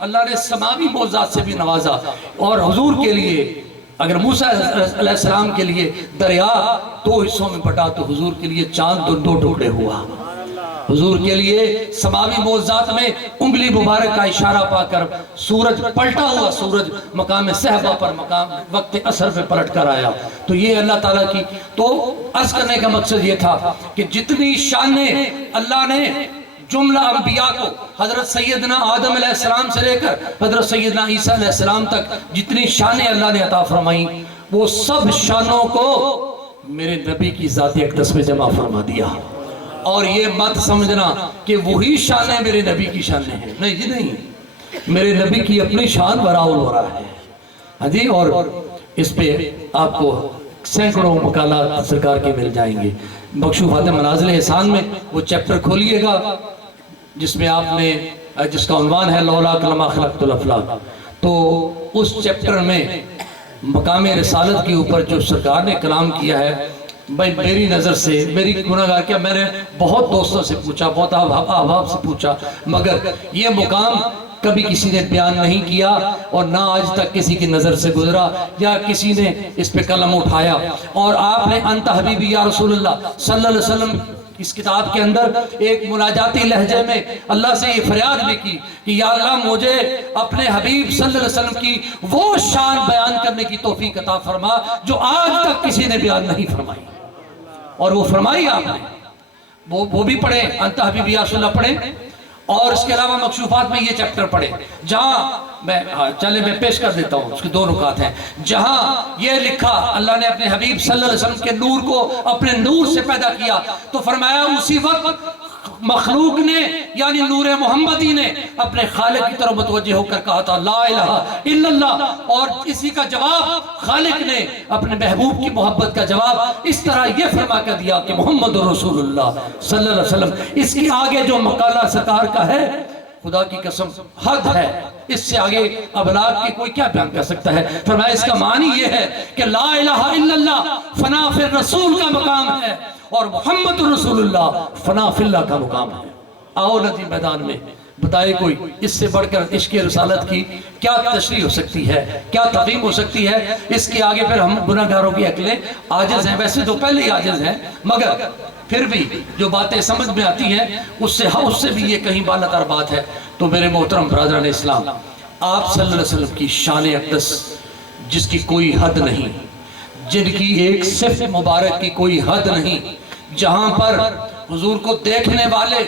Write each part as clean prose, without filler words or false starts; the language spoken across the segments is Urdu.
اللہ نے سماوی معجزات سے بھی نوازا، اور حضور کے لیے اگر موسیٰ علیہ السلام کے لیے دریا 2 حصوں میں بٹا تو حضور کے لیے چاند 2 ٹکڑے ہوا۔ حضور کے لیے سماوی معجزات میں انگلی مبارک کا اشارہ پا کر سورج پلٹا ہوا سورج مقام صحبہ پر مقام وقت عصر پہ پلٹ کر آیا۔ تو یہ اللہ تعالیٰ کی، تو عرض کرنے کا مقصد یہ تھا کہ جتنی شانیں اللہ نے جملہ انبیاء کو حضرت سیدنا آدم علیہ السلام سے لے کر حضرت سیدنا عیسیٰ علیہ السلام تک جتنی شانیں اللہ نے عطا فرمائیں، وہ سب شانوں کو میرے نبی کی ذات اقدس میں جمع فرما دیا۔ اور یہ مت سمجھنا کہ وہی شانیں میرے نبی کی شانیں ہیں، نہیں جی نہیں، میرے نبی کی اپنی شان براول ہو رہا ہے۔ ہاں جی، اور اس پہ آپ کو سینکڑوں مقالات سرکار کے مل جائیں گے۔ مکشوفات منازل احسان میں وہ چیپٹر کھولیے گا جس میں آپ نے، جس کا عنوان ہے لولا کلمہ خلقت الافلاق، تو اس چیپٹر میں مقام رسالت کے اوپر جو سرکار نے کلام کیا ہے، بھائی میری نظر سے، میری گناہگار کیا، میں نے بہت دوستوں سے پوچھا، بہت احباب سے پوچھا، مگر یہ مقام کبھی کسی نے بیان نہیں کیا، اور نہ آج تک کسی کی نظر سے گزرا یا کسی نے اس پہ قلم اٹھایا۔ اور آپ نے انت حبیبی یا رسول اللہ صلی اللہ علیہ وسلم اس کتاب کے اندر ایک مناجاتی لہجے میں اللہ سے یہ فریاد بھی کی کہ یا اللہ مجھے اپنے حبیب صلی اللہ علیہ وسلم کی وہ شان بیان کرنے کی توفیق عطا فرما جو آج تک کسی نے بیان نہیں فرمائی، اور وہ فرمائی آپ نے۔ وہ بھی پڑھیں، انت حبیبی یا رسول اللہ پڑھیں، اور اس کے علاوہ مکشوفات میں یہ چیپٹر پڑھے جہاں میں پیش کر دیتا ہوں، اس کے 2 نکات ہیں۔ جہاں یہ لکھا اللہ نے اپنے حبیب صلی اللہ علیہ وسلم کے نور کو اپنے نور سے پیدا کیا، تو فرمایا اسی وقت مخلوق نے یعنی نور محمدی نے اپنے خالق کی طرف متوجہ ہو کر کہا تھا لا الہ الا اللہ، اور اسی کا جواب خالق نے اپنے محبوب کی محبت کا جواب اس طرح یہ فرما کر دیا کہ محمد رسول اللہ صلی اللہ علیہ وسلم۔ اس کی آگے جو مقالہ سرکار کا ہے، خدا کی قسم حد ہے، اس سے آگے ابلاغ کی کوئی کیا بیان کر سکتا ہے۔ فرمایا اس کا معنی یہ ہے کہ لا الہ الا اللہ فنا فی الرسول کا مقام ہے، اور محمد رسول اللہ فنا فی اللہ کا مقام ہے۔ آؤ ندی میدان میں بتائے کوئی اس سے بڑھ کر عشق رسالت کی کیا تشریح ہو سکتی ہے، کیا تقیم ہو سکتی ہے۔ اس کے آگے پھر ہم گناہگاروں کی عقلیں عاجز ہیں، ویسے تو پہلے ہی عاجز ہیں، مگر پھر بھی جو باتیں سمجھ میں آتی ہیں اس سے بھی یہ کہیں بالا تر بات ہے۔ تو میرے محترم برادران اسلام، آپ صلی اللہ علیہ وسلم کی شان اقدس جس کی کوئی حد نہیں، جن کی ایک صفت مبارک کی کوئی حد نہیں، جہاں پر حضور کو دیکھنے والے،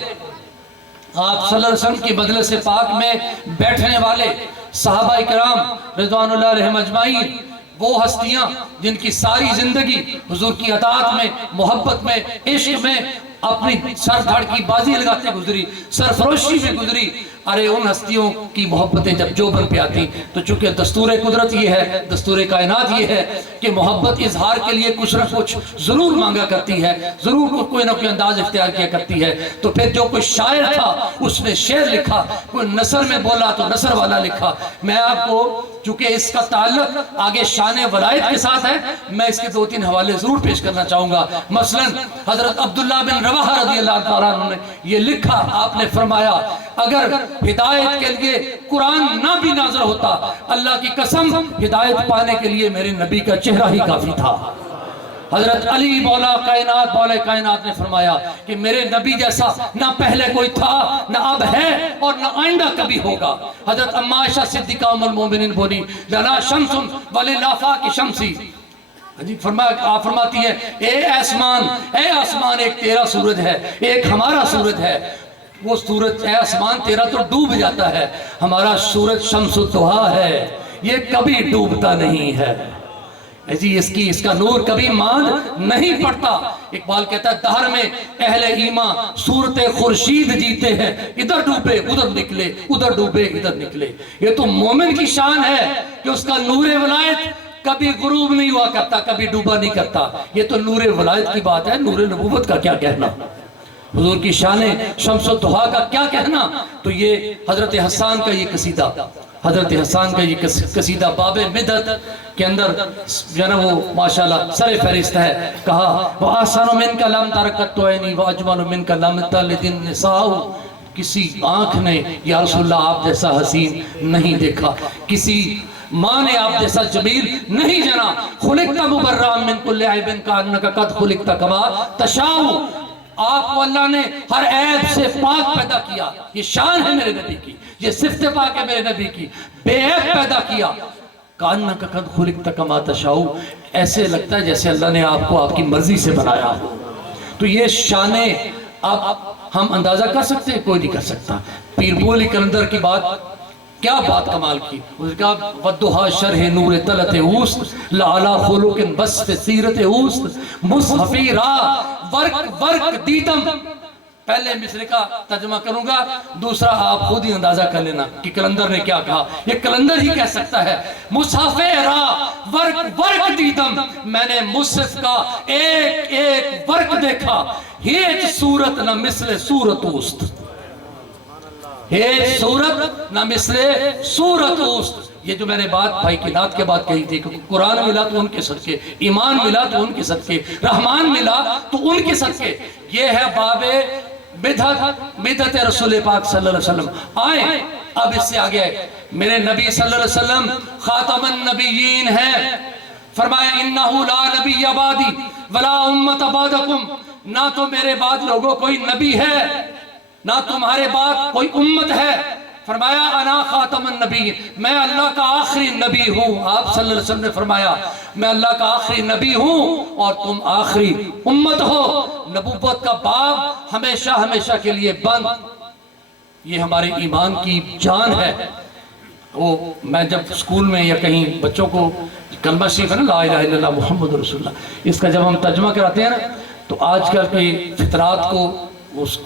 آپ صلی اللہ علیہ وسلم کی مجلس پاک میں بیٹھنے والے صحابہ اکرام رضوان اللہ علیہم اجمعین، وہ ہستیاں جن کی ساری زندگی حضور کی اطاعت میں، محبت میں، عشق میں اپنی سر دھڑ کی بازی لگاتے گزری، سرفروشی میں گزری، ارے ان ہستیوں کی محبتیں جب جوبن پہ آتی تو چونکہ دستور قدرت یہ ہے، دستور کائنات یہ ہے کہ محبت اظہار کے لیے کچھ نہ کچھ ضرور مانگا کرتی ہے، ضرور کوئی نہ کوئی انداز اختیار کیا کرتی ہے۔ تو پھر جو کوئی شاعر تھا اس نے شعر لکھا، کوئی نثر میں بولا تو نثر والا لکھا۔ میں آپ کو چونکہ اس کا تعلق آگے شان ولایت کے ساتھ ہے، میں اس کے 2-3 حوالے ضرور پیش کرنا چاہوں گا۔ مثلا حضرت عبداللہ بن رواحہ رضی اللہ تعالیٰ عنہ نے یہ لکھا، آپ نے فرمایا اگر ہدایت کے لیے قرآن نہ بھی نازل ہوتا، اللہ کی قسم ہدایت پانے کے لیے میرے نبی کا چہرہ ہی کافی تھا۔ حضرت علی مولا کائنات نے فرمایا کہ میرے نبی جیسا نہ پہلے کوئی تھا، نہ اب ہے، اور نہ آئندہ کبھی ہوگا۔ حضرت اما عائشہ صدیقہ ام المومنین بولی لنا شمس وللآفاق شمسی، آپ فرماتی ہے اے آسمان ایک تیرا سورج ہے، ایک ہمارا سورج ہے۔ وہ سورج اے آسمان تیرا تو ڈوب جاتا ہے، ہمارا سورج شمس الضحیٰ ہے، یہ کبھی ڈوبتا نہیں ہے، اس کا نور کبھی ماند نہیں پڑتا۔ اقبال کہتا ہے دہر میں اہل ایمان صورت خورشید جیتے ہیں، ادھر ڈوبے ادھر نکلے، ادھر ڈوبے ادھر نکلے۔ یہ تو مومن کی شان ہے کہ اس کا نور ولایت کبھی غروب نہیں ہوا کرتا، کبھی ڈوبا نہیں کرتا۔ یہ تو نور ولایت کی بات ہے، نور نبوت کا کیا کہنا، حضور کی شان شمس الضحیٰ کا کیا کہنا۔ تو یہ حضرت حسان کا یہ قصیدہ باب مدد کے اندر جو ہے نا وہ ماشاءاللہ سر فہرست ہے۔ کہا وَآسَنُ مِنْكَ لَمْ تَرَكَتْ عَيْنِي وَأَجْمَلُ مِنْكَ لَمْ تَلِدِ النِّسَاءُ، کسی آنکھ نے یا رسول اللہ آپ جیسا حسین نہیں دیکھا، کسی ماں نے آپ جیسا جمیل نہیں جنا۔ خلقت مبرأ من کل عیب کأنک قد خلقت کما تشاء، آپ کو اللہ نے ہر عیب سے پاک پیدا کیا۔ یہ شان ہے میرے نبی کی، یہ صفت پاک ہے میرے نبی کی، بے عیب پیدا کیا۔ کأنک قد خلقت کما تشاء، ایسے لگتا ہے جیسے اللہ نے آپ کو آپ کی مرضی سے بنایا۔ تو یہ شانیں اب ہم اندازہ کر سکتے ہیں؟ کوئی نہیں کر سکتا۔ پیر بو علی کلندر کی بات، کیا بات کمال کی، اس نے کہا ودھا شرح نور طلعت اوست لعلی خلق بسط سیرت اوست مصحفی را ورق ورق دیدم۔ پہلے مصرے کا ترجمہ کروں گا، دوسرا آپ خود ہی اندازہ کر لینا کہ کلندر نے کیا کہا۔ یہ کلندر ہی کہہ سکتا ہے، مصحف را ورق ورق دیدم، میں نے مصحف کا ایک ایک ورق دیکھا، ہیچ صورت نہ مثل صورت اوست، ہیچ صورت نہ مثل صورت اوست۔ یہ جو میں نے بات بھائی کی نات کے بعد کہی تھی کہ قرآن ملا تو ان کے صدقے، ایمان ملا تو ان کے صدقے، رحمان ملا تو ان کے صدقے۔ یہ ہے باب بدعت رسول پاک صلی اللہ علیہ وسلم۔ آئیں اب اس سے آگے میرے نبی صلی اللہ علیہ وسلم خاتم النبیین ہیں۔ فرمایا انہو لا نبی بعدی ولا امت بعدکم، نہ تو میرے بعد لوگوں کوئی نبی ہے نہ تمہارے بعد کوئی امت ہے۔ فرمایا انا خاتم النبی، میں اللہ کا آخری نبی ہوں۔ آپ صلی اللہ علیہ وسلم نے فرمایا میں اللہ کا آخری نبی ہوں اور تم آخری امت ہو۔ نبوت کا باب ہمیشہ ہمیشہ کے لیے بند۔ یہ ہمارے ایمان کی جان ہے۔ وہ میں جب اسکول میں یا کہیں بچوں کو کلمہ شریف ہے نا، لا الہ الا اللہ محمد رسول اللہ، اس کا جب ہم ترجمہ کراتے ہیں نا، تو آج کل کی فطرات کو اس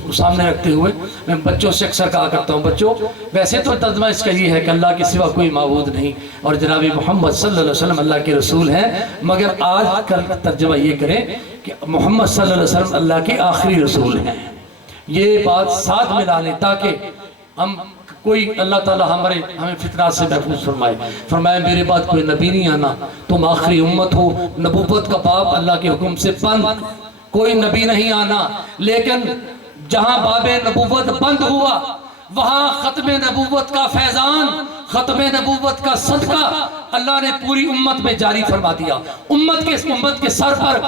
کو سامنے رکھتے ہوئے میں بچوں سے اکثر کہا کرتا ہوں، بچوں ویسے تو ترجمہ اس کا یہ ہے کہ اللہ کے سوا کوئی معبود نہیں اور جناب محمد صلی اللہ علیہ وسلم اللہ کے رسول ہیں، مگر آج کل ترجمہ یہ کریں کہ محمد صلی اللہ علیہ وسلم اللہ کے آخری رسول ہیں۔ یہ بات ساتھ ملا لیں تاکہ ہم کوئی اللہ تعالیٰ ہمیں فطرات سے محفوظ فرمائے۔ فرمایا میرے بعد کوئی نبی نہیں آنا، تم آخری امت ہو۔ نبوت کا باب اللہ کے حکم سے بند، کوئی نبی نہیں آنا۔ لیکن جہاں باب نبوت بند ہوا وہاں ختم نبوت کا فیضان، ختم نبوت کا صدقہ اللہ نے پوری امت میں جاری فرما دیا۔ امت کے سر پر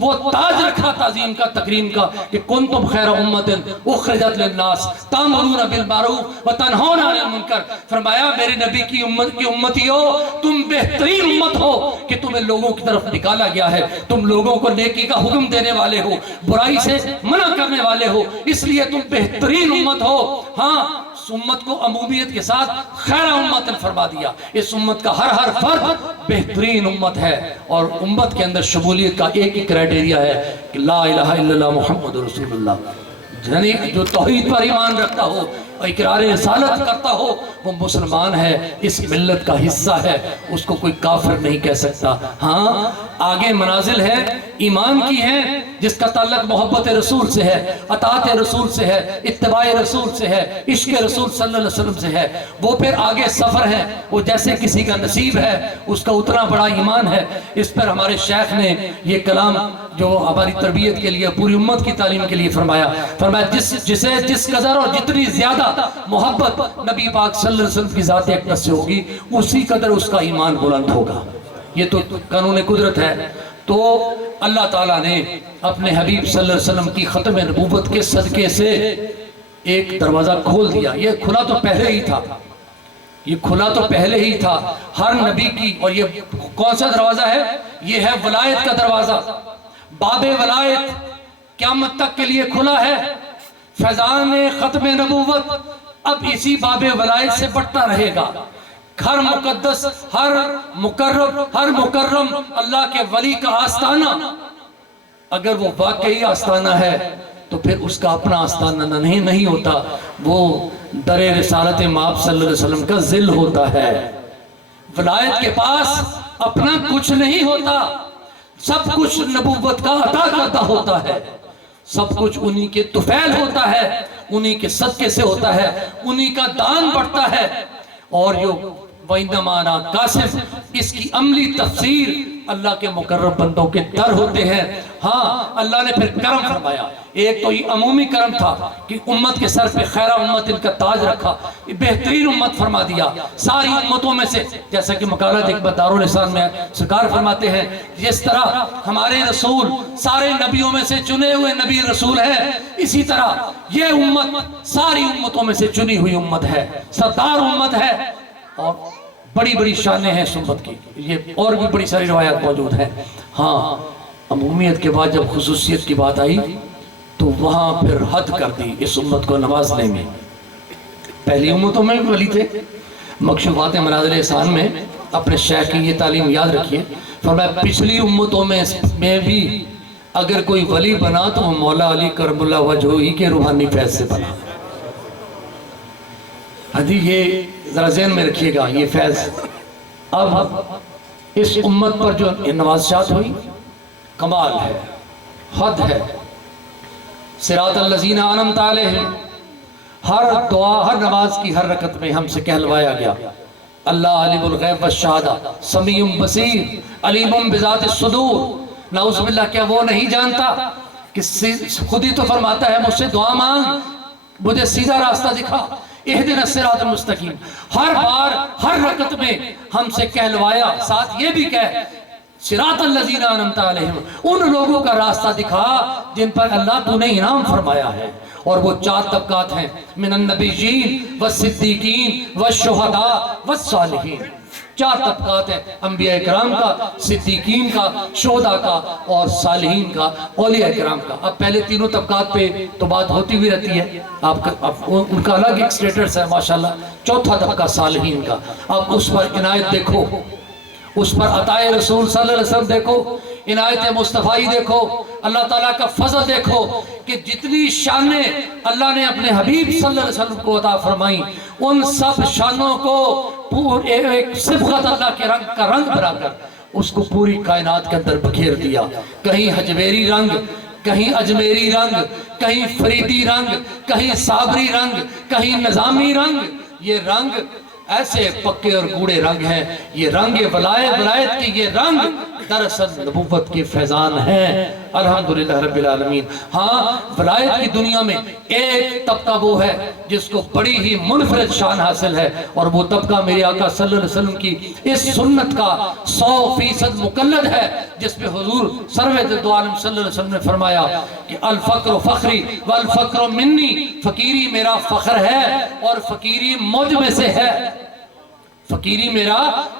وہ تاج رکھا تعظیم کا، تکریم کا کہ کنتم خیر امت اخرجت للناس تامرون بالمعروف وتنہون عن المنکر۔ فرمایا میرے نبی کی امتیو تم بہترین امت ہو کہ تمہیں لوگوں کی طرف نکالا گیا ہے، تم لوگوں کو نیکی کا حکم دینے والے ہو، برائی سے منع کرنے والے ہو، اس لیے تم بہترین امت ہو۔ ہاں اس امت کو عمومیت کے ساتھ خیر امت فرما دیا۔ اس امت کا ہر فرد بہترین امت ہے اور امت کے اندر شمولیت کا ایک ہی کرائٹیریا ہے کہ لا الہ الا اللہ محمد رسول اللہ، یعنی جو توحید پر ایمان رکھتا ہو، اقرار رسالت کرتا ہو، وہ مسلمان ہے، اس ملت کا حصہ ہے، اس کو کوئی کافر نہیں کہہ سکتا۔ ہاں آگے منازل ہے ایمان کی ہیں جس کا تعلق محبت رسول سے ہے، اطاعت رسول سے ہے، اتباع رسول سے ہے، عشق رسول صلی اللہ علیہ وسلم سے ہے۔ وہ پھر آگے سفر ہے، وہ جیسے کسی کا نصیب ہے اس کا اتنا بڑا ایمان ہے۔ اس پر ہمارے شیخ نے یہ کلام جو ہماری تربیت کے لیے، پوری امت کی تعلیم کے لیے فرمایا جسے جس قدر اور جتنی زیادہ محبت نبی پاک صلی اللہ علیہ وسلم کی ذات اقدس سے ہوگی اسی قدر اس کا ایمان بلند ہوگا۔ یہ تو قانون قدرت ہے۔ تو اللہ تعالیٰ نے اپنے حبیب صلی اللہ علیہ وسلم کی ختم نبوت کے صدقے سے ایک دروازہ کھول دیا۔ یہ کھلا تو پہلے ہی تھا، یہ کھلا تو پہلے ہی تھا ہر نبی کی۔ اور یہ کون سا دروازہ ہے؟ یہ ہے ولایت کا دروازہ۔ باب ولایت قیامت تک کے لیے کھلا ہے۔ فیضان ختم نبوت اب اسی باب ولایت سے بڑھتا رہے گا۔ ہر مقدس، ہر مکرم اللہ کے ولی کا آستانہ، اگر وہ واقعی آستانہ ہے تو پھر اس کا اپنا آستانہ نہیں ہوتا، وہ در رسالت مآب صلی اللہ علیہ وسلم کا ذل ہوتا ہے۔ ولایت کے پاس اپنا کچھ نہیں ہوتا، سب کچھ نبوت کا عطا کرتا ہوتا ہے، سب کچھ انہی کے طفیل ہوتا ہے، انہی کے صدقے سے ہوتا ہے، انہی کا دان بڑھتا ہے۔ اور جو وَإِنَّمَا أَنَا قَاسِمٌ، اس کی عملی تفسیر اللہ کے مقرب بندوں کے در ہوتے ہیں۔ ہاں اللہ نے پھر کرم فرمایا، ایک تو یہ عمومی کرم تھا کہ امت کے سر پہ خیر امت ان کا تاج رکھا، بہترین امت فرما دیا ساری امتوں میں سے، جیسا کہ مقالہ حکمت داراللسان میں سرکار فرماتے ہیں جس طرح ہمارے رسول سارے نبیوں میں سے چنے ہوئے نبی رسول ہیں، اسی طرح یہ امت ساری امتوں میں سے چنی ہوئی امت ہے، سردار امت ہے، اور بڑی بڑی شانیں ہیں اس امت کی، یہ اور بھی بڑی ساری روایات موجود ہیں۔ ہاں عمومیت کے بعد جب خصوصیت کی بات آئی تو وہاں پھر حد کر دی اس امت کو نوازنے میں۔ پہلی امتوں میں بھی ولی تھے، مکشوفات منازل احسان میں اپنے شیخ کی یہ تعلیم یاد رکھیے، فرمایا پچھلی امتوں میں بھی اگر کوئی ولی بنا تو وہ مولا علی کرم اللہ وجہہ ہی کے روحانی فیض سے بنا۔ حدیث یہ ذرا ذہن میں رکھیے گا، یہ فیض اب اس امت پر جو نوازشات ہوئی کمال ہے، حد ہے۔ صراط الذین انعمت علیہم، ہر دعا ہر نماز کی ہر رکعت میں ہم سے کہلوایا گیا اللہ عالم الغیب والشہادہ سمیع بصیر علیم بذات الصدور۔ نعوذ باللہ، کیا وہ نہیں جانتا کہ خود ہی تو فرماتا ہے مجھ سے دعا مانگ مجھے سیدھا راستہ دکھا، اہدنا الصراط المستقیم۔ ہر بار ہر رکعت میں ہم سے کہلوایا، ساتھ یہ بھی کہہ صراط الذین انعمت علیہم، ان لوگوں کا راستہ دکھا جن پر اللہ تو نے انعام فرمایا ہے، اور وہ 4 طبقات ہیں، من النبیین والصدیقین والشہداء والصالحین۔ 4 طبقات ہیں، انبیاء کرام کا، صدیقین کا، شہداء کا اور صالحین کا، اولیاء کرام کا۔ اب پہلے تینوں طبقات پہ تو بات ہوتی بھی رہتی ہے، ان کا الگ ایک سٹیٹس ہے ماشاءاللہ۔ 4تھا طبقہ صالحین کا، اب اس پر عنایت دیکھو، اس پر عطائے رسول صلی اللہ علیہ وسلم دیکھو، عنایت مصطفی دیکھو، اللہ تعالیٰ کا فضل دیکھو کہ جتنی شانیں اللہ نے اپنے حبیب صلی اللہ علیہ وسلم کو عطا فرمائیں، ان سب شانوں کو ایک صبغت اللہ کے رنگ کا رنگ بنا کر اس کو پوری کائنات کے اندر بکھیر دیا۔ کہیں حجویری رنگ، کہیں اجمیری رنگ، کہیں فریدی رنگ، کہیں صابری رنگ، کہیں نظامی رنگ۔ یہ رنگ ایسے پکے اور گوڑے رنگ ہیں، یہ رنگ ولایت کی یہ رنگ دراصل نبوت کے فیضان ہیں، الحمدللہ رب العالمین۔ ہاں ولایت کی دنیا میں ایک طبقہ وہ ہے جس کو بڑی ہی منفرد شان حاصل ہے، اور وہ طبقہ میرے آقا صلی اللہ علیہ وسلم کی اس سنت کا 100% مقلد ہے، جس پہ حضور سرور دو عالم صلی اللہ علیہ وسلم نے فرمایا کہ الفقر فخری والفقر منی، فقیری میرا فخر ہے اور فقیری مجھ میں سے ہے۔ فقیری میرا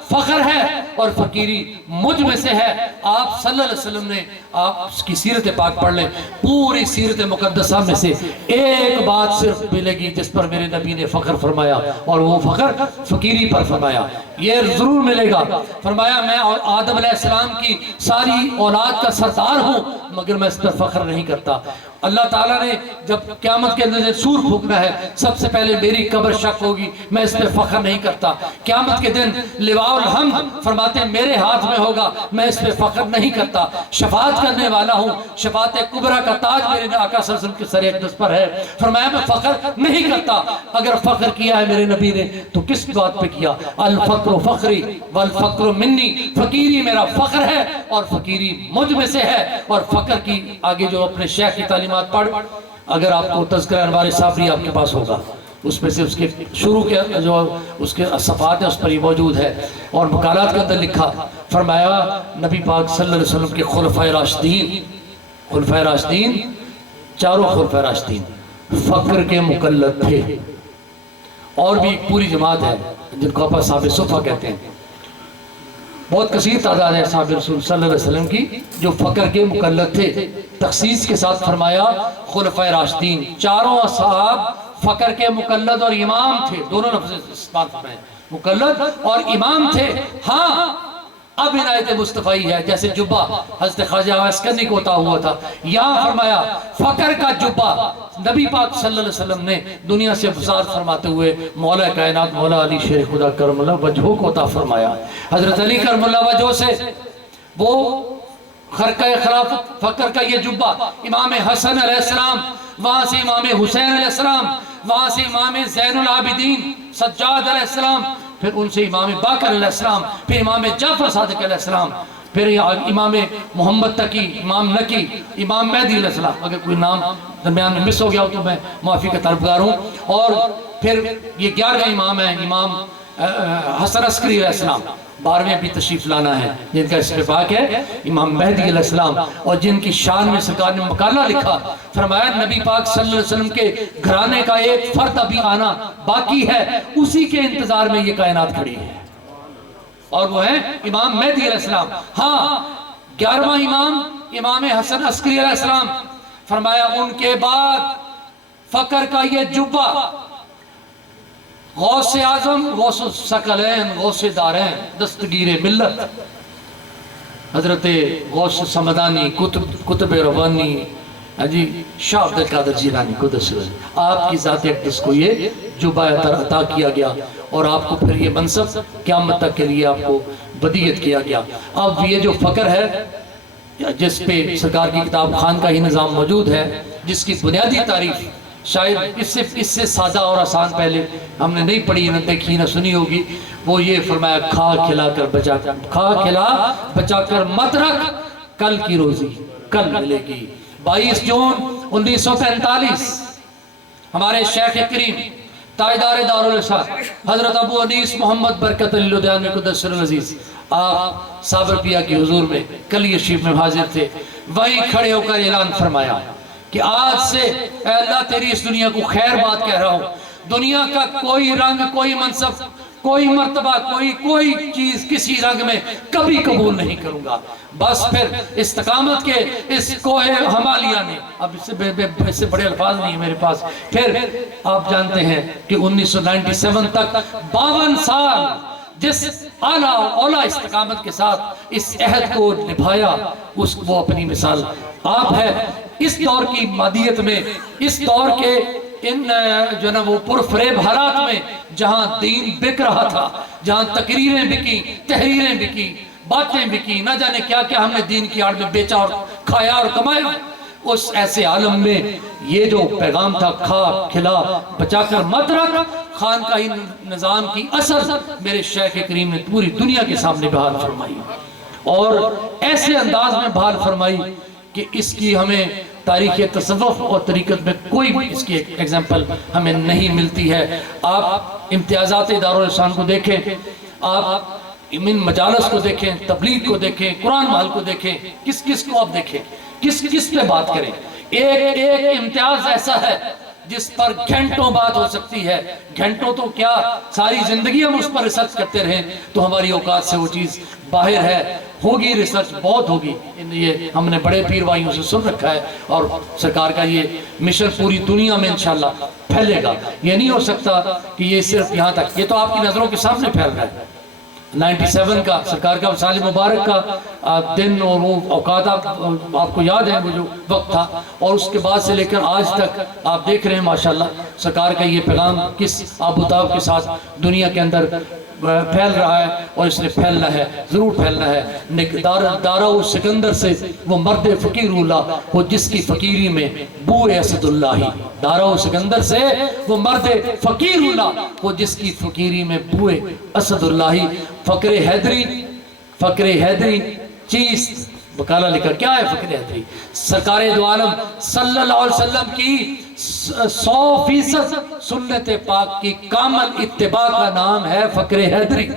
فخر ہے اور فقیری مجھ میں سے ہے۔ آپ صلی اللہ علیہ وسلم نے، آپ اس کی سیرت پاک پڑھ لیں، پوری سیرت مقدسہ میں سے ایک بات صرف ملے گی جس پر میرے نبی نے فخر فرمایا، اور وہ فخر فقیری پر فرمایا۔ یہ ضرور ملے گا، فرمایا میں آدم علیہ السلام کی ساری اولاد کا سردار ہوں مگر میں اس پر فخر نہیں کرتا۔ اللہ تعالیٰ نے جب قیامت کے اندر سور پھونکنا ہے، سب سے پہلے میری قبر شک ہوگی، میں اس پہ فخر نہیں کرتا۔ قیامت کے دن لواء الحمد فرماتے ہیں میرے ہاتھ میں ہوگا، میں اس پہ فخر نہیں کرتا۔ شفاعت کرنے والا ہوں، شفاعت کبریٰ کا تاج میرے آقا صلی اللہ علیہ وسلم کے سر اقدس پر ہے، فرمایا میں فخر نہیں کرتا۔ اگر فخر کیا ہے میرے نبی نے تو کس بات پہ کیا؟ الفقر فخری والفقر منی، فقیری میرا فخر ہے اور فقیری مجھ میں سے ہے۔ اور فخر کی آگے جو اپنے شیخ کی تعلیمات پڑھ، اگر آپ کو تذکرہ انوار صابری آپ کے پاس ہوگا، اس میں سے اس کے شروع کے جو اس کے صفحات ہیں اس پر یہ موجود ہے، اور مقالات کے اندر لکھا، فرمایا نبی پاک صلی اللہ علیہ وسلم کے خلفائے راشدین 4 خلفائے راشدین فقر کے مقلد تھے، اور بھی پوری جماعت ہے جن کو آپ اصحاب صفہ کہتے ہیں، بہت کثیر تعداد ہے اصحاب رسول صلی اللہ علیہ وسلم کی جو فقر کے مقلد تھے۔ تخصیص کے ساتھ فرمایا خلفائے راشدین 4 اصحاب فقر کے مقلد اور امام تھے، دونوں لفظ استعمال فرمائے، مقلد اور امام تھے۔ ہاں اب عنایت مصطفی ہے، جیسے جبہ حضرت خواجہ عسکری کو عطا ہوا تھا، یہاں فرمایا فقر کا جبہ نبی پاک صلی اللہ علیہ وسلم نے دنیا سے ابصار فرماتے ہوئے مولا کائنات مولا علی شیر خدا کرم اللہ وجہہ کو عطا فرمایا۔ حضرت علی کرم اللہ وجہہ سے وہ خرقہ خلافت فقر کا یہ جبہ، امام حسن علیہ السلام، وہاں سے امام حسین علیہ السلام، وہاں سے امام زین العابدین سجاد علیہ السلام، پھر ان سے امام باقر علیہ السلام، پھر امام جعفر صادق علیہ السلام، پھر امام محمد تقی، امام نقی، امام مہدی علیہ السلام، اگر کوئی نام درمیان میں مس ہو گیا ہو تو میں معافی کا طلبگار ہوں. اور پھر یہ 11 امام ہیں، امام حسن عسکری علیہ السلام 12ویں بھی تشریف لانا ہے، جن کا استفاق ہے امام مہدی علیہ السلام، اور جن کی شان میں سرکار نے مقالہ لکھا، فرمایا نبی پاک صلی اللہ علیہ وسلم کے گھرانے کا ایک فرد ابھی آنا باقی ہے، اسی کے انتظار میں یہ کائنات کھڑی ہے، اور وہ ہے امام مہدی علیہ السلام. ہاں 11واں امام امام حسن عسکری علیہ السلام، فرمایا ان کے بعد فقر کا یہ جبہ غوث اعظم، غوث الثقلین، غوث دارین، دستگیر ملت حضرت غوث سمدانی، قطب ربانی، جی شاہ عبد القادر جیلانی قدس سرہ، آپ کی ذات اقدس کو یہ جبہ عطا کیا گیا، اور آپ کو پھر یہ منصب قیامت تک کے لیے آپ کو بدیت کیا گیا. اب یہ جو فقر ہے جس پہ سرکار کی کتاب خان کا ہی نظام موجود ہے، جس کی بنیادی تعریف شاید اس سے سادہ اور آسان پہلے ہم نے نہیں پڑھی، نہ دیکھی، نہ سنی ہوگی. وہ یہ فرمایا کھا کھلا بچا کر مت رکھ، کل کی روزی کل ملے گی. 22 جون 1945 ہمارے شیخ کریم تاجدار دارالرسالہ حضرت ابو انیس محمد برکت علی لدھیانوی قدس سرہ العزیز، آپ صابر پیا کی حضور میں کلیہ شریف میں حاضر تھے. وہیں کھڑے ہو کر اعلان فرمایا کہ آج سے اے اللہ تیری اس دنیا کو خیر بات کہہ رہا ہوں، دنیا کا کوئی رنگ، کوئی منصب، کوئی مرتبہ، کوئی چیز کسی رنگ میں کبھی قبول نہیں کروں گا. بس پھر استقامت کے اس کوہ ہمالیہ نے، اب اس سے بڑے الفاظ نہیں ہیں میرے پاس، پھر آپ جانتے ہیں کہ 1997 تک 52 سال جس اعلیٰ اولا استقامت کے ساتھ اس عہد کو نبھایا، وہ اپنی مثال آپ ہے. اس دور کی مادیت میں، اس دور کے ان جو نا وہ پرفریب حالات میں، جہاں دین بک رہا تھا، جہاں تقریریں بکی، تحریریں بکی، باتیں بکی، نہ جانے کیا کیا ہم نے دین کی آڑ میں بیچا اور کھایا اور کمایا، اس ایسے عالم میں یہ جو پیغام تھا کھا کھلا بچا کر مت رکھ، خان کا ہی نظام کی اثر میرے شیخ کریم نے پوری دنیا کے سامنے بحال فرمائی، اور ایسے انداز میں بحال فرمائی کہ اس کی ہمیں تاریخ تصوف اور طریقت میں کوئی بھی اس کی ایگزامپل ہمیں نہیں ملتی ہے. آپ امتیازات دارالرسالہ کو دیکھیں، آپ ان مجالس کو دیکھیں، تبلیغ کو دیکھیں، قرآن محل کو دیکھیں، کس کو آپ دیکھیں، کس پہ بات کریں. ایک امتیاز ایسا ہے جس پر گھنٹوں بات ہو سکتی ہے، گھنٹوں تو کیا ساری زندگی ہم اس پر ریسرچ کرتے رہیں تو ہماری اوقات سے وہ چیز باہر ہے. ہوگی ریسرچ بہت ہوگی، یہ ہم نے بڑے پیر بھائیوں سے سن رکھا ہے، اور سرکار کا یہ مشن پوری دنیا میں انشاءاللہ پھیلے گا. یہ نہیں ہو سکتا کہ یہ صرف یہاں تک، یہ تو آپ کی نظروں کے سامنے پھیل رہا ہے. 97 کا سرکار کا وصال مبارک کا دن اور وہ اوقات آپ کو یاد ہے، وہ جو وقت تھا، اور اس کے بعد سے لے کر آج تک آپ دیکھ رہے ہیں ماشاءاللہ سرکار کا یہ پیغام کس آب و تاب کے ساتھ دنیا کے اندر پھیل رہا ہے، اور اس نے پھیلنا ہے، ضرور پھیلنا ہے. دارہ سکندر سے وہ مرد فقیر اللہ وہ جس کی فقیری میں بوئے اسد اللہ، دارہ سکندر سے وہ مرد فقیر اللہ وہ جس کی فقیری میں بوئے اسد اللہ. فقر حیدری چیز مقالہ لکھا، کیا ہے فقر حیدری؟ سرکار دو عالم صلی اللہ علیہ وسلم کی 100% سنت پاک کی کامل اتباع کا نام ہے فقر حیدری.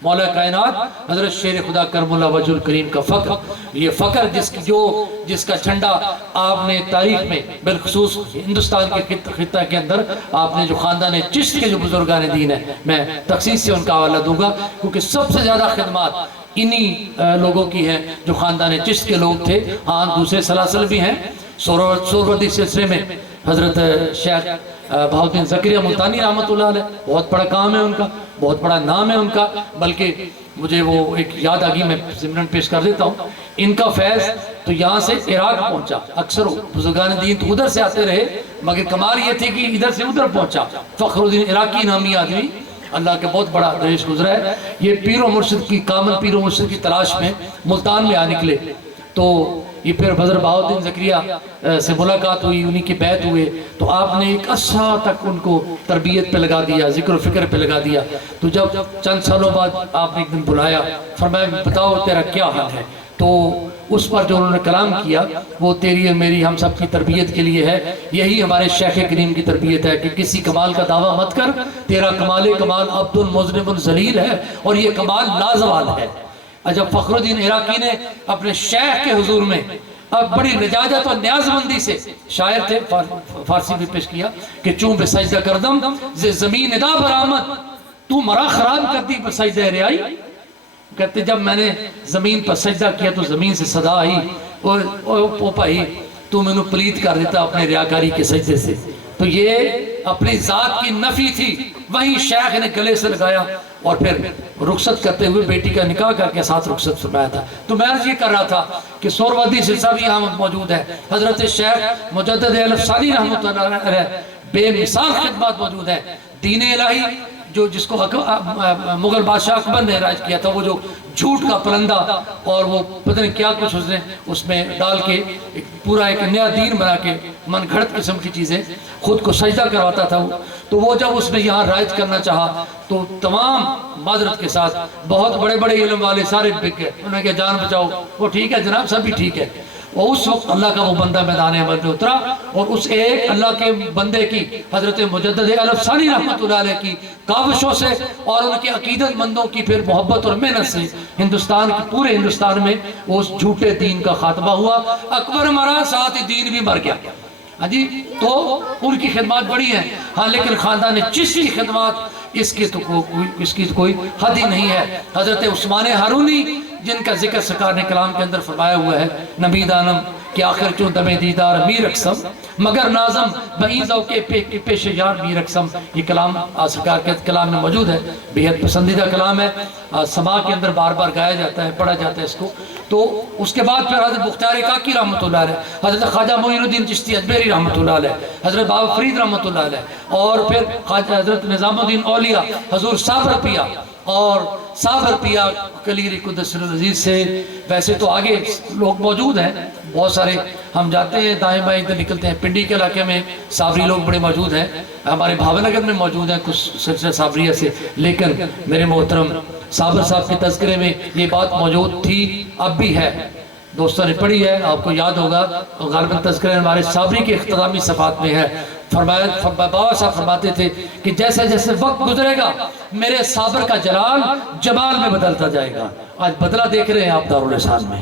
مولا کائنات حضرت شیر خدا کرم اللہ وجہ الکریم کا فقر، یہ فقر جس کا جھنڈا آپ نے تاریخ میں بالخصوص ہندوستان کے خطہ کے اندر آپ نے جو خاندان چشت کے جو بزرگان دین ہیں، میں تخصیص سے ان کا حوالہ دوں گا کیونکہ سب سے زیادہ خدمات انہی لوگوں کی ہیں جو خاندان چشت کے لوگ تھے. ہاں دوسرے سلاسل بھی ہیں، سوروردی سلسلے میں حضرت شیخ بہاؤالدین زکریا ملتانی رحمت اللہ علیہ، بہت بڑا کام ہے ان کا، بہت بڑا نام ہے ان کا. بلکہ مجھے وہ ایک یاد آگی، میں ضمناً پیش کر دیتا ہوں. ان کا فیض تو یہاں سے عراق پہنچا، اکثر بزرگان دین تو ادھر سے آتے رہے، مگر کمال یہ تھی کہ ادھر سے ادھر پہنچا. فخر الدین عراقی نامی آدمی اللہ کا بہت بڑا دریش گزرا ہے. یہ پیر و مرشد کی کامل پیر و مرشد کی تلاش میں ملتان میں آ نکلے تو یہ پھر حضرت بہاؤالدین زکریا سے ملاقات ہوئی، انہی کی بیعت ہوئے، تو آپ نے ایک عرصہ تک ان کو تربیت پہ لگا دیا، ذکر و فکر پہ لگا دیا۔ تو جب چند سالوں بعد آپ نے ایک دن بلایا، فرمایا بتاؤ تیرا کیا حال ہے؟ تو اس پر جو انہوں نے کلام کیا وہ تیری اور میری ہم سب کی تربیت کے لیے ہے۔ یہی ہمارے شیخ کریم کی تربیت ہے کہ کسی کمال کا دعویٰ مت کر، تیرا کمال عبد المذنب ذلیل ہے، اور یہ کمال لازوال ہے۔ جب فخر الدین عراقی نے اپنے شیخ کے حضور میں اب بڑی لجاجت اور نیاز مندی سے، شاعر تھے، فارسی بھی پیش کیا کہ چون بے سجدہ کردم زمین ادا برآمد، تو مرا خراب کر دی بے سجدہ ریائی۔ کہتے جب میں نے زمین پر سجدہ کیا تو زمین سے صدا آئی، او بھائی تو میں نے پلیت کر دیتا اپنے ریاکاری کے سجدے سے۔ تو یہ اپنی ذات کی نفی تھی، وہیں شیخ نے گلے سے لگایا اور پھر رخصت کرتے ہوئے بیٹی کا نکاح کر کے ساتھ رخصت فرمایا تھا۔ تو میں عرض یہ کر رہا تھا کہ سہروردی سلسلہ بھی یہاں موجود ہے، حضرت شیخ مجدد اہل ثانی رحمۃ اللہ علیہ بے مثال خدمات موجود ہے۔ دین الہی جس کو مغل بادشاہ اکبر نے رائج کیا تھا، وہ جو جھوٹ کا پرندہ اور وہ پتہ نہیں کیا کچھ اس میں ڈال کے پورا ایک نیا دین بنا کے من گھڑت قسم کی چیزیں خود کو سجدہ کرواتا تھا، تو وہ جب اس نے یہاں رائج کرنا چاہا تو تمام معذرت کے ساتھ بہت بڑے بڑے علم والے سارے بک گئے، انہوں نے کہا جان بچاؤ، وہ ٹھیک ہے جناب سب بھی ٹھیک ہے۔ اور اس وقت اللہ کا وہ بندہ میدان عمل میں اترا، اور اس ایک اللہ کے بندے کی حضرت مجدد اہل ثانی رحمۃ اللہ علیہ کی کاوشوں سے اور ان کے عقیدت مندوں کی پھر محبت اور محنت سے ہندوستان کی پورے ہندوستان میں اس جھوٹے دین کا خاتمہ ہوا۔ اکبر مرا ساتھ دین بھی مر گیا۔ ہاں جی، تو ان کی خدمات بڑی ہیں، ہاں لیکن خاندان چشتی کی خدمات اس کی تو کوئی حد ہی نہیں ہے۔ حضرت عثمان ہارونی جن کا ذکر سرکار نے کلام کے اندر فرمایا ہوا ہے، نبی دانم کہ آخر چون دم دیدار میر اقسم مگر نازم بعیزوں کے پیش یار میر اقسم، یہ کلام سرکار کے کلام میں موجود ہے، بہت پسندیدہ کلام ہے، سما کے اندر بار بار گایا جاتا ہے، پڑھا جاتا ہے اس کو۔ تو اس کے بعد پھر حضرت مختار کاکی رحمۃ اللہ علیہ، حضرت خواجہ معین الدین چشتی اجمیری رحمۃ اللہ علیہ، حضرت بابا فرید رحمۃ اللہ علیہ، اور پھر حضرت نظام الدین اولیاء، حضور صابر پیا اور صابر پیا کلیری قدس العزیز سے۔ ویسے تو آگے لوگ موجود ہیں بہت سارے، ہم جاتے ہیں دائیں بائیں ادھر نکلتے ہیں، پنڈی کے علاقے میں صابری لوگ بڑے موجود ہیں، ہمارے بھاون نگر میں موجود ہیں کچھ سلسلہ صابریہ سے، لیکن میرے محترم صابر صاحب کے تذکرے میں یہ بات موجود تھی، اب بھی ہے، دوستوں نے پڑھی ہے، آپ کو یاد ہوگا، غالباً تذکرے ہمارے صابری کے اختتامی صفحات میں ہے۔ فرمایا بابا صاحب فرماتے تھے کہ جیسے جیسے وقت گزرے گا میرے صابر کا جلال جمال میں بدلتا جائے گا۔ آج بدلہ دیکھ رہے ہیں آپ دارالرسال میں،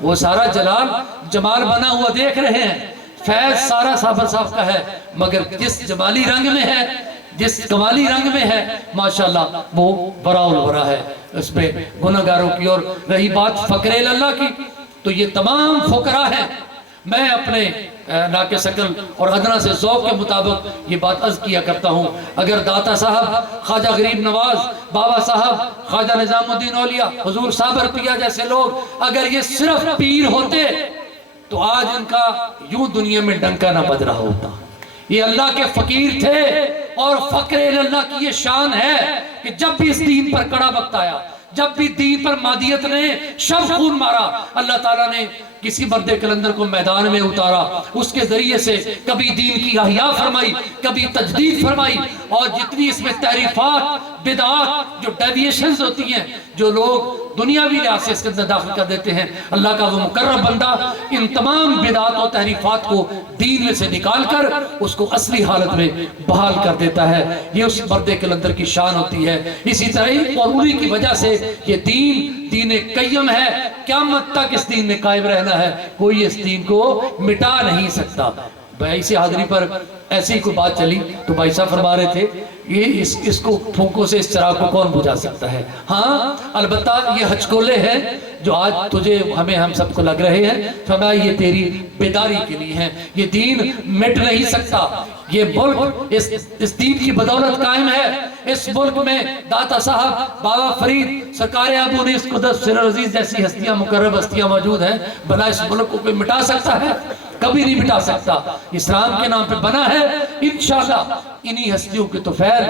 وہ سارا جلال جمال بنا ہوا دیکھ رہے ہیں، فیض سارا صابر صاحب کا ہے، مگر جس جمالی رنگ میں ہے، جس کمالی رنگ میں ہے، ماشاءاللہ وہ برا البرا ہے اس میں گناہگاروں کی۔ اور رہی بات فقر اللہ کی، تو یہ تمام فقراء ہیں۔ میں اپنے ناقِ شکل اور ادنا سے ذوق کے مطابق یہ بات عرض کیا کرتا ہوں، اگر داتا صاحب، خواجہ غریب نواز، بابا صاحب، خواجہ نظام الدین اولیاء، حضور صابر پیا جیسے لوگ اگر یہ صرف پیر ہوتے تو آج ان کا یوں دنیا میں ڈنکا نہ بج رہا ہوتا۔ یہ اللہ کے فقیر تھے، اور فقر اللہ کی یہ شان ہے کہ جب بھی اس دین پر کڑا وقت آیا، جب بھی دین پر مادیت نے شب خون مارا، اللہ تعالیٰ نے کسی مرد کلندر کو میدان میں اتارا، اس کے ذریعے سے کبھی دین کی احیاء فرمائی، کبھی تجدید فرمائی، اور جتنی اس میں تحریفات، بدعات، جو ڈیویشنز ہوتی ہیں، جو لوگ دنیاوی لحاظ سے اس کے اندر داخل کر دیتے ہیں، اللہ کا وہ مقرب بندہ ان تمام بدعات و تحریفات کو دین میں سے نکال کر اس کو اصلی حالت میں بحال کر دیتا ہے۔ یہ اس مرد کلندر کی شان ہوتی ہے۔ اسی طرح اور انہی کی وجہ سے یہ دین قیم ہے، قیامت تک اس دین میں قائم رہنا ہے، کوئی اس دین کو مٹا نہیں سکتا۔ بھائی سے حاضری پر ایسی کوئی بات چلی تو بھائی صاحب فرما رہے تھے یہ اس کو پھونکوں سے اس چراغ کو کون بجھا سکتا ہے؟ ہاں البتہ یہ ہچکولے ہیں جو آج تجھے ہم سب کو لگ رہے ہیں، فرمایا یہ تیری بیداری کے لیے ہیں، یہ دین مٹ نہیں سکتا، یہ ملک اس دین کی بدولت قائم ہے۔ اس ملک میں داتا صاحب، بابا فرید، سرکار ابو نیس قدس سر عزیز جیسی ہستیاں، مقرب ہستیاں موجود ہیں، بھلا اس ملک کو کوئی مٹا سکتا ہے؟ کبھی نہیں مٹا سکتا۔ اسلام کے نام پہ بنا ہے، انشاءاللہ انہی ہستیوں کے تو فیل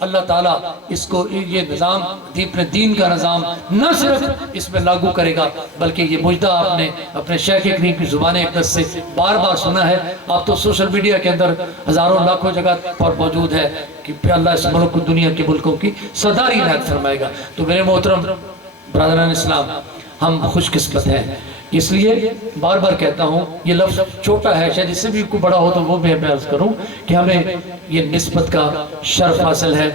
اللہ تعالیٰ اس کو یہ نظام اپنے دین کا نظام نہ صرف اس میں لاگو کرے گا بلکہ یہ مجدہ آپ نے اپنے شیخ کریم کی زبان اقدس سے بار بار سنا ہے. آپ تو سوشل میڈیا کے اندر ہزاروں لاکھوں جگہ پر موجود ہے کہ اللہ اس ملک کو دنیا کے ملکوں کی سرداری عنایت فرمائے گا. تو میرے محترم برادران اسلام، ہم خوش قسمت ہیں. اس لیے بار بار کہتا ہوں، یہ لفظ چھوٹا ہے، شاید اس سے بھی کوئی بڑا ہو تو وہ میں عرض کروں کہ ہمیں یہ نسبت کا شرف حاصل ہے.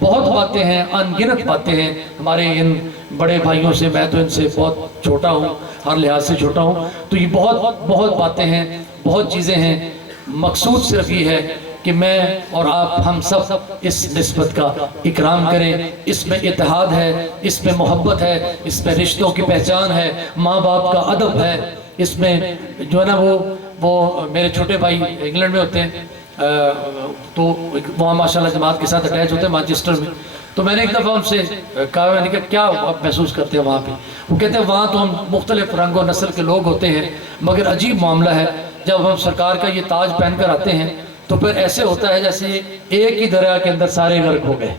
بہت باتیں ہیں، ان گنت باتیں ہیں ہمارے ان بڑے بھائیوں سے. میں تو ان سے بہت چھوٹا ہوں، ہر لحاظ سے چھوٹا ہوں. تو یہ بہت باتیں ہیں، بہت چیزیں ہیں. مقصود صرف یہ ہے کہ میں اور آپ ہم سب اس نسبت کا اکرام کریں. اس میں اتحاد ہے، اس میں محبت ہے، اس میں رشتوں کی پہچان ہے، ماں باپ کا ادب ہے. اس میں جو ہے نا وہ میرے چھوٹے بھائی انگلینڈ میں ہوتے ہیں، تو وہاں ماشاءاللہ جماعت کے ساتھ اٹیچ ہوتے ہیں مانچسٹر میں. تو میں نے ایک دفعہ ان سے کہا، میں نے کہا کیا آپ محسوس کرتے ہیں وہاں پہ؟ وہ کہتے ہیں وہاں تو ہم مختلف رنگ و نسل کے لوگ ہوتے ہیں، مگر عجیب معاملہ ہے جب ہم سرکار کا یہ تاج پہن کر آتے ہیں تو پھر ایسے ہوتا ہے جیسے ایک ہی دریا کے اندر سارے غرق ہو گئے.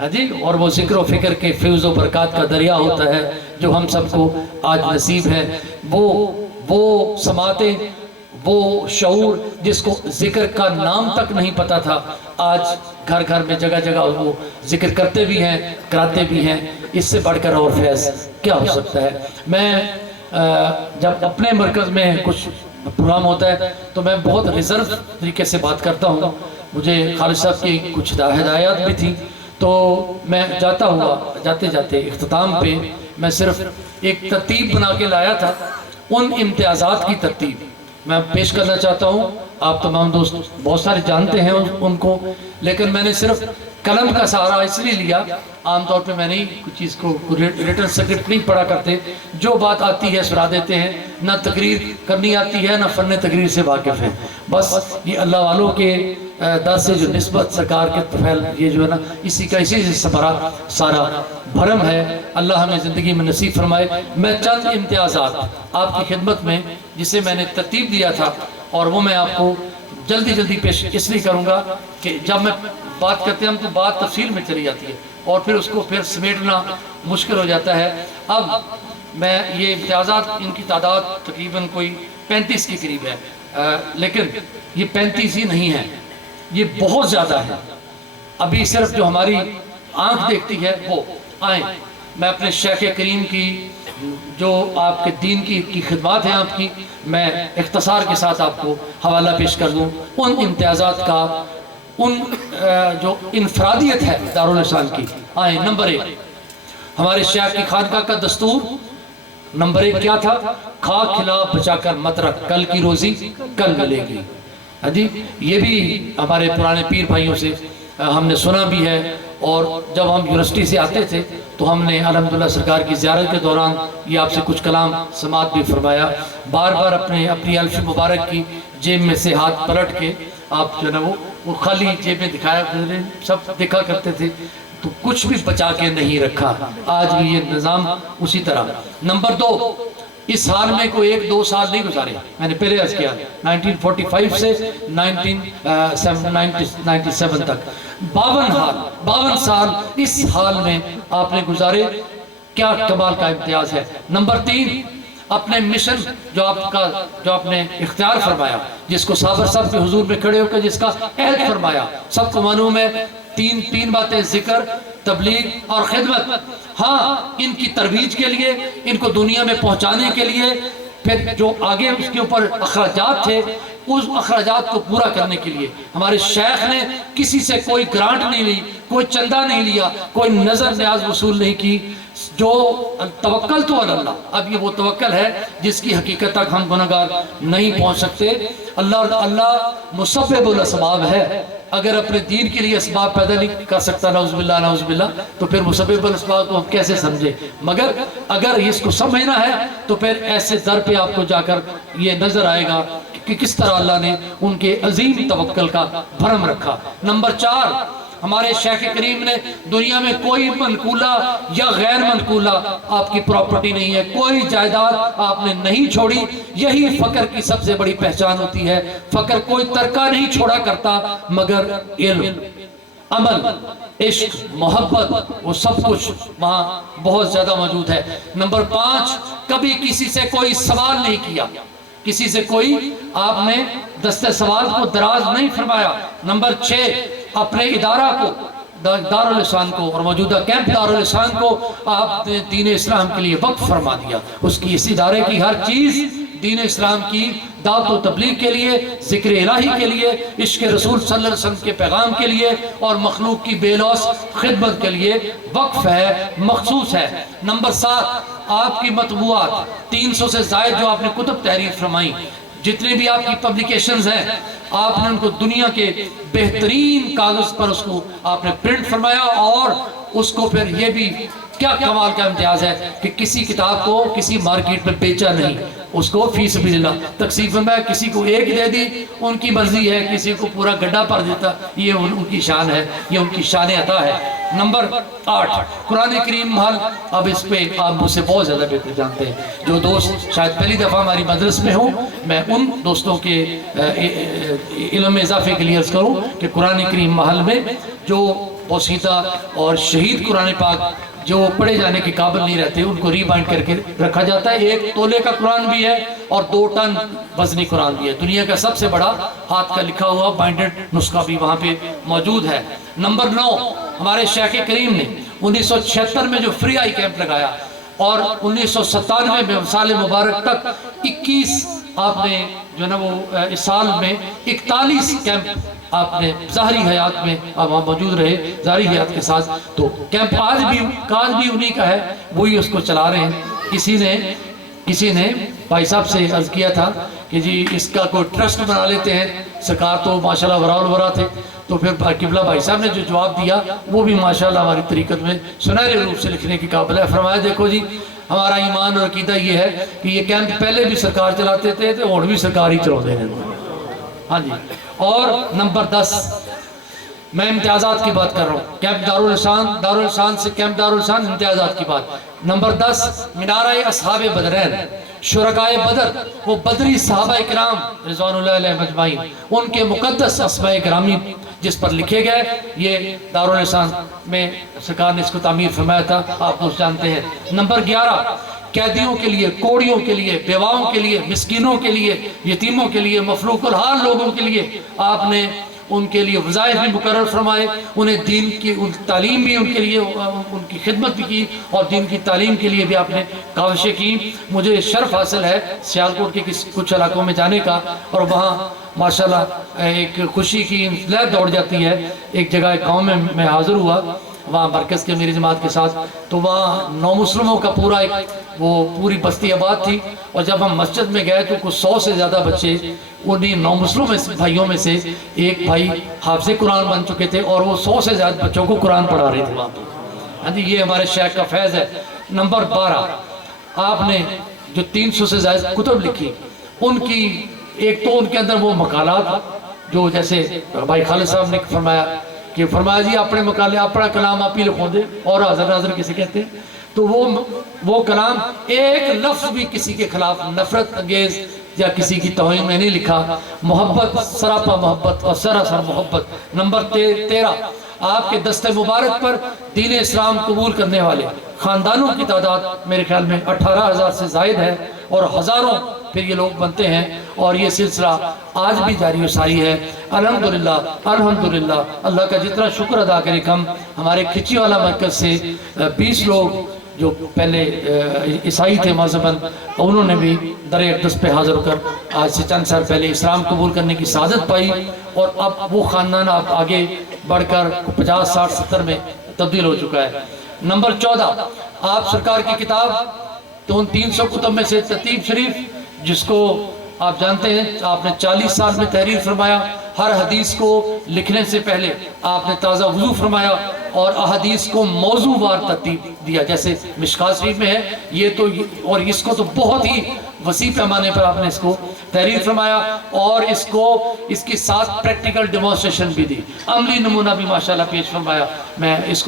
ہاں جی، اور وہ ذکر و فکر کے فیض و برکات کا دریا ہوتا ہے جو ہم سب کو آج نصیب ہے. وہ سماعتیں، وہ شعور جس کو ذکر کا نام تک نہیں پتا تھا، آج گھر گھر میں جگہ جگہ وہ ذکر کرتے بھی ہیں، کراتے بھی ہیں. اس سے بڑھ کر اور فیض کیا ہو سکتا ہے؟ میں جب اپنے مرکز میں کچھ پروگرام ہوتا ہے تو میں بہت ریزرو طریقے سے بات کرتا ہوں. مجھے خالد صاحب کی کچھ ہدایات بھی تھیں، تو میں جاتے جاتے اختتام پہ میں صرف ایک ترتیب بنا کے لایا تھا. ان امتیازات کی ترتیب میں پیش کرنا چاہتا ہوں. آپ تمام دوست بہت سارے جانتے ہیں ان کو، لیکن میں نے صرف قلم کا سہارا اس لیے لیا. عام طور پہ میں نہیں کچھ چیز کو ریٹن سکرپٹ نہیں پڑھا کرتے، جو بات آتی ہے سنا دیتے ہیں. نہ تقریر کرنی آتی ہے، نہ فن تقریر سے واقف ہیں. بس یہ اللہ والوں کے در سے جو نسبت سرکار کے طفیل، یہ جو ہے نا اسی سے سارا بھرم ہے. اللہ ہمیں زندگی میں نصیب فرمائے. میں چند امتیازات آپ کی خدمت میں جسے میں نے ترتیب دیا تھا، اور وہ میں آپ کو جلدی پیش اس لیے کروں گا کہ جب میں بات کرتے ہیں ہم تو بات تفصیل میں چلی جاتی ہے اور پھر اس کو پھر سمیٹنا مشکل ہو جاتا ہے. اب میں یہ امتیازات، ان کی تعداد تقریباً کوئی 35 کے قریب ہے، لیکن یہ 35 ہی نہیں ہے، یہ بہت زیادہ ہے. ابھی صرف جو ہماری آنکھ دیکھتی ہے وہ آئیں میں اپنے شیخ کریم کی جو آپ کے دین کی خدمات ہیں آپ کی، میں اختصار کے ساتھ آپ کو حوالہ پیش کر دوں ان امتیازات کا، ان جو انفرادیت ہے دارالاسلام کی. آئیں نمبر 1 ہمارے شیخ کی خانقاہ کا دستور. نمبر 1 کیا تھا؟ کھا کھلا بچا کر مت رکھ، کل کی روزی کل ملے گی. ہاں جی، یہ بھی ہمارے پرانے پیر بھائیوں سے ہم نے سنا بھی ہے. اور جب ہم یونیورسٹی سے آتے تھے تو ہم نے الحمدللہ سرکار کی زیارت کے دوران یہ آپ سے کچھ کلام سماعت بھی فرمایا. بار بار اپنی الف مبارک کی جیب میں سے ہاتھ پلٹ کے آپ جو ہے نا وہ خالی جیب میں دکھایا، سب دیکھا کرتے تھے، تو کچھ بھی بچا کے نہیں رکھا. آج بھی یہ نظام اسی طرح. نمبر 2، اس حال میں کوئی 1-2 سال نہیں گزارے. میں نے پہلے عرض کیا 1945 سے 1997 تک 52 سال اس حال میں آپ نے گزارے. کیا کمال کا امتیاز ہے. نمبر 3، اپنے مشن جو آپ نے اختیار فرمایا، جس کو صابر صاحب کے حضور میں کھڑے ہو کر جس کا عہد فرمایا، سب کو معلوم ہے. تین باتیں، ذکر، تبلیغ اور خدمت. ہاں، ان کی ترویج کے لیے، ان کو دنیا میں پہنچانے کے لیے، پھر جو آگے اس کے اوپر اخراجات تھے، اس اخراجات کو پورا کرنے کے لیے ہمارے شیخ نے کسی سے کوئی گرانٹ نہیں لی، کوئی چندہ نہیں لیا، کوئی نظر نیاز وصول نہیں کی. جو توکل تو اللہ، اب یہ وہ توکل ہے جس کی حقیقت تک ہم گناہگار نہیں پہنچ سکتے. اللہ مسبب الاسباب ہے. اگر اپنے دین کے لیے اسباب پیدا نہیں کر سکتا، نعوذ باللہ، تو پھر مسبب الاسباب کو ہم کیسے سمجھے؟ مگر اگر اس کو سمجھنا ہے تو پھر ایسے در پہ آپ کو جا کر یہ نظر آئے گا کہ کس طرح اللہ نے ان کے عظیم توکل کا بھرم رکھا. نمبر 4، ہمارے شیخ کریم نے دنیا میں کوئی منقولہ یا غیر منقولہ آپ کی پراپرٹی نہیں ہے، کوئی جائیداد آپ نے نہیں چھوڑی. یہی فقر کی سب سے بڑی پہچان ہوتی ہے. فقر کوئی ترکہ نہیں چھوڑا کرتا مگر علم. عمل، عشق، محبت، وہ سب کچھ وہاں بہت زیادہ موجود ہے۔ نمبر 5، کبھی کسی سے کوئی سوال نہیں کیا، کسی سے کوئی آپ نے دستِ سوال کو دراز نہیں فرمایا۔ نمبر 6، اپنے ادارہ کو، دارالاسلام کو اور موجودہ کیمپ دارالاسلام کو آپ نے دین اسلام کے لیے وقف فرما دیا۔ اس کی، اس ادارے کی ہر چیز دین اسلام کی دعوت و تبلیغ کے لیے، ذکر الہی کے لیے، عشق رسول صلی اللہ علیہ وسلم کے پیغام کے لیے اور مخلوق کی بے لوث خدمت کے لیے وقف ہے، مخصوص ہے۔ نمبر 7، آپ کی مطبوعات 300 سے زائد جو آپ نے کتب تحریر فرمائی، جتنے بھی آپ کی پبلیکیشنز ہیں، آپ نے ان کو دنیا کے بہترین کاغذ پر اس کو آپ نے پرنٹ فرمایا، اور اس کو پھر یہ بھی کیا کمال کا امتیاز ہے کہ کسی کتاب کو کسی مارکیٹ میں بیچا نہیں، اس کو فی سبیل اللہ تقسیم میں کسی کو ایک دے دی، ان کی مرضی ہے، کسی کو پورا گڈھا بھر دیتا، یہ ان کی شان ہے، یہ ان کی شان عطا ہے۔ نمبر 8، قرآن کریم محل، اب اس پہ آپ مجھ سے بہت زیادہ بہتر جانتے ہیں۔ جو دوست شاید پہلی دفعہ ہماری مدرس میں ہوں، میں ان دوستوں کے علم میں اضافے کے لیے عرض کروں کہ قرآن کریم محل میں جو بوسیدہ اور شہید قرآن پاک جو پڑھے جانے کے قابل نہیں رہتے، ان کو ری بائنڈ کر کے رکھا جاتا ہے۔ 1 تولے کا قرآن بھی ہے اور 2 ٹن وزنی قرآن بھی ہے۔ دنیا کا سب سے بڑا ہاتھ کا لکھا ہوا بائنڈڈ نسخہ بھی وہاں پہ موجود ہے۔ نمبر 9، ہمارے شیخ کریم نے 1976 میں جو فری آئی کیمپ لگایا اور 1997 میں سال مبارک تک 21 آپ نے جو نا وہ اس سال میں 41 کیمپ آپ نے ظاہری حیات میں آپ وہاں موجود رہے، ظاہری حیات کے ساتھ۔ تو کیمپ آج بھی انہی کا ہے، وہی اس کو چلا رہے ہیں۔ کسی نے بھائی صاحب سے عرض کیا تھا کہ جی اس کا کوئی ٹرسٹ بنا لیتے ہیں، سرکار تو ماشاءاللہ ورا تھے، تو پھر قبلہ بھائی صاحب نے جو جواب دیا وہ بھی ماشاءاللہ ہماری طریقت میں سنہرے روپ سے لکھنے کی قابل ہے۔ فرمایا دیکھو جی، ہمارا ایمان اور عقیدہ یہ ہے کہ یہ کیمپ پہلے بھی سرکار چلاتے تھے اور بھی سرکار ہی چلا دے رہے۔ ہاں جی۔ اور نمبر 10، میں امتیازات کی بات کر رہا ہوں، کیمپ دارالاسلام سے کیمپ دارالاسلام امتیازات کی بات۔ نمبر 10، منارہ اصحاب بدرین، شرکائے بدر، وہ بدری صحابہ کرام رضوان اللہ علیہ مجمعین، ان کے مقدس اسماء گرامی جس پر لکھے گئے، یہ دارالاسلام میں سرکار نے اس کو تعمیر فرمایا تھا، آپ دوست جانتے ہیں۔ نمبر 11، قیدیوں کے لیے، کوڑیوں کے لیے، بیواؤں کے لیے، مسکینوں کے لیے، یتیموں کے لیے، مفلوق الحال لوگوں کے لیے آپ نے ان کے لیے وظائف بھی مقرر فرمائے، انہیں دین کی تعلیم بھی ان کے لیے، ان کی خدمت بھی کی اور دین کی تعلیم کے لیے بھی آپ نے کاوشیں کی۔ مجھے شرف حاصل ہے سیالکوٹ کے کچھ علاقوں میں جانے کا، اور وہاں ماشاءاللہ ایک خوشی کی لہر دوڑ جاتی ہے۔ ایک جگہ ایک گاؤں میں حاضر ہوا، وہاں مرکز کے میری جماعت کے ساتھ، تو وہاں نو مسلموں کا پوری بستی آباد تھی، اور جب ہم مسجد میں گئے تو کچھ 100 سے زیادہ بچے، انہیں 9 مسلم بھائیوں میں سے ایک بھائی حافظ قرآن بن چکے تھے اور وہ 100 سے زیادہ بچوں کو قرآن پڑھا رہے تھے وہاں پہ۔ ہاں جی، یہ ہمارے شیخ کا فیض ہے۔ نمبر 12، آپ نے جو 300 سے زیادہ کتب لکھی، ان کی ایک تو ان کے اندر وہ مقالات جو جیسے بھائی خالد صاحب نے فرمایا جی اپنے مقالے اپنا کلام آپ ہی لکھو دے، اور حاضر ناظر کسے کہتے ہیں، تو وہ کلام ایک لفظ بھی کسی کے خلاف نفرت انگیز یا کسی کی توہین میں نہیں لکھا، محبت، سراپا محبت اور سراسر محبت۔ نمبر 13، آپ کے دست مبارک پر دین اسلام قبول کرنے والے خاندانوں کی تعداد میرے خیال میں 18,000 سے زائد ہے، اور ہزاروں پھر یہ لوگ بنتے ہیں، اور یہ سلسلہ آج بھی جاری و ساری ہے۔ الحمدللہ الحمدللہ، اللہ کا جتنا شکر ادا کرے کم۔ ہمارے کھچی والا مرکز سے 20 لوگ جو پہلے عیسائی تھے مذہباً، انہوں نے بھی در اقدس پہ حاضر ہو کر آج سے چند سال پہلے اسلام قبول کرنے کی سعادت پائی، اور اب وہ خاندان اب آگے بڑھ کر 50 60 70 میں تبدیل ہو چکا ہے۔ نمبر 14، آپ سرکار کی کتاب تو ان 300 کتب میں سے ترتیب شریف، جس کو آپ جانتے ہیں آپ نے 40 سال میں تحریر فرمایا، ہر حدیث کو لکھنے سے پہلے آپ نے تازہ وضو فرمایا اور احادیث کو موضوع وار ترتیب دیا، جیسے مشکات شریف میں ہے یہ تو، اور اس کو تو بہت ہی وسیع پیمانے پر آپ نے اس کو تحریر فرمایا، اور اس کے ساتھ پریکٹیکل ڈیمونسٹریشن بھی دی، عملی نمونہ بھی ماشاءاللہ پیش فرمایا۔ میں اس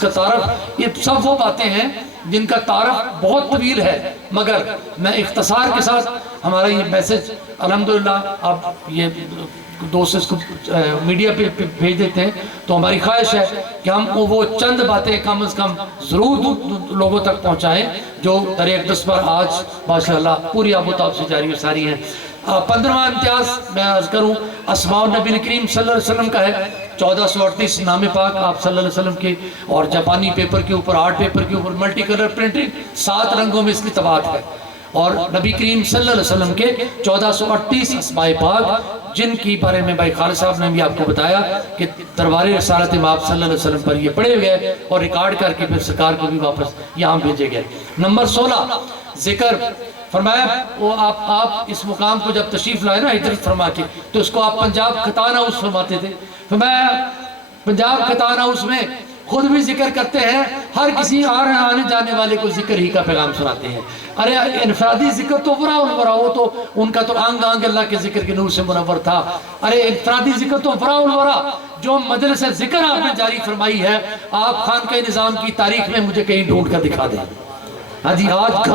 کا تعارف، یہ سب وہ باتیں ہیں جن کا تعارف بہت طویل ہے، مگر میں اختصار کے ساتھ ہمارا یہ میسج الحمدللہ اب یہ دوست اس کو میڈیا پہ بھیج دیتے ہیں، تو ہماری خواہش ہے کہ ہم وہ چند باتیں کم از کم ضرور لوگوں تک پہنچائیں جو در اقدس پر آج ماشاءاللہ پوری آب و تاب سے جاری و ساری ہیں۔ 15واں امتیاز میں عرض کروں اسماء النبی کریم صلی اللہ علیہ وسلم کا ہے، 1438 نام پاک آپ صلی اللہ علیہ وسلم کے، اور جاپانی پیپر کے اوپر، آرٹ پیپر کے اوپر ملٹی کلر پرنٹنگ، 7 رنگوں میں اس کی طباعت ہے، اور نبی کریم صلی اللہ علیہ وسلم کے 1438 اسماء پاک، جن کی بارے میں بھائی خالد صاحب نے بھی آپ کو بتایا کہ دربار رسالت مآب صلی اللہ علیہ وسلم پر یہ پڑھے گئے اور ریکارڈ کر کے پھر سرکار کو بھی واپس یہاں بھیجے گئے۔ نمبر 16 ذکر فرمایا، وہ آپ اس مقام کو جب تشریف لائے نا ہجرت فرما کے، تو اس کو آپ پنجاب خطان ہاؤس فرماتے تھے۔ فرمایا پنجاب خطان ہاؤس میں خود بھی ذکر کرتے ہیں، ہر کسی آنے جانے والے کو ذکر ہی کا پیغام سناتے ہیں۔ ارے انفرادی ذکر تو ورا الورا، وہ تو ان کا تو آنگ آنگ اللہ کے ذکر کے نور سے منور تھا۔ ارے انفرادی ذکر تو ورا الورا، جو مجلس ذکر آپ نے جاری فرمائی ہے، آپ خانقاہ نظام کی تاریخ میں مجھے کہیں ڈھونڈ کر دکھا دیں۔ ہاں جی، آج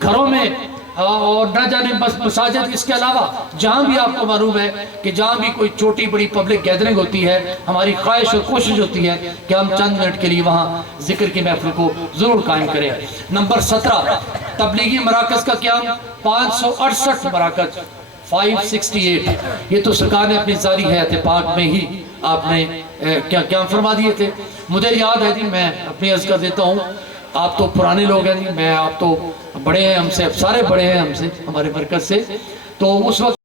گھروں میں اور نہ جانے بس مساجد، اس کے علاوہ جہاں بھی آپ کو معلوم ہے کہ جہاں بھی کوئی چھوٹی بڑی پبلک گیدرنگ ہوتی ہے، ہماری خواہش اور کوشش ہوتی ہے کہ ہم چند منٹ کے لیے وہاں ذکر کی محفل کو ضرور قائم کریں۔ نمبر 17 تبلیغی مراکز کا قیام، 568 مراکز، 568، یہ تو سرکار نے اپنی ذاتی حیات پاک میں ہی آپ نے قیام فرما دیے تھے۔ مجھے یاد ہے جی، میں اپنی عرض کر دیتا ہوں، آپ تو پرانے لوگ ہیں جی، آپ تو بڑے ہیں ہم سے، اب سارے بڑے ہیں ہم سے، ہمارے مرکز سے، تو اس وقت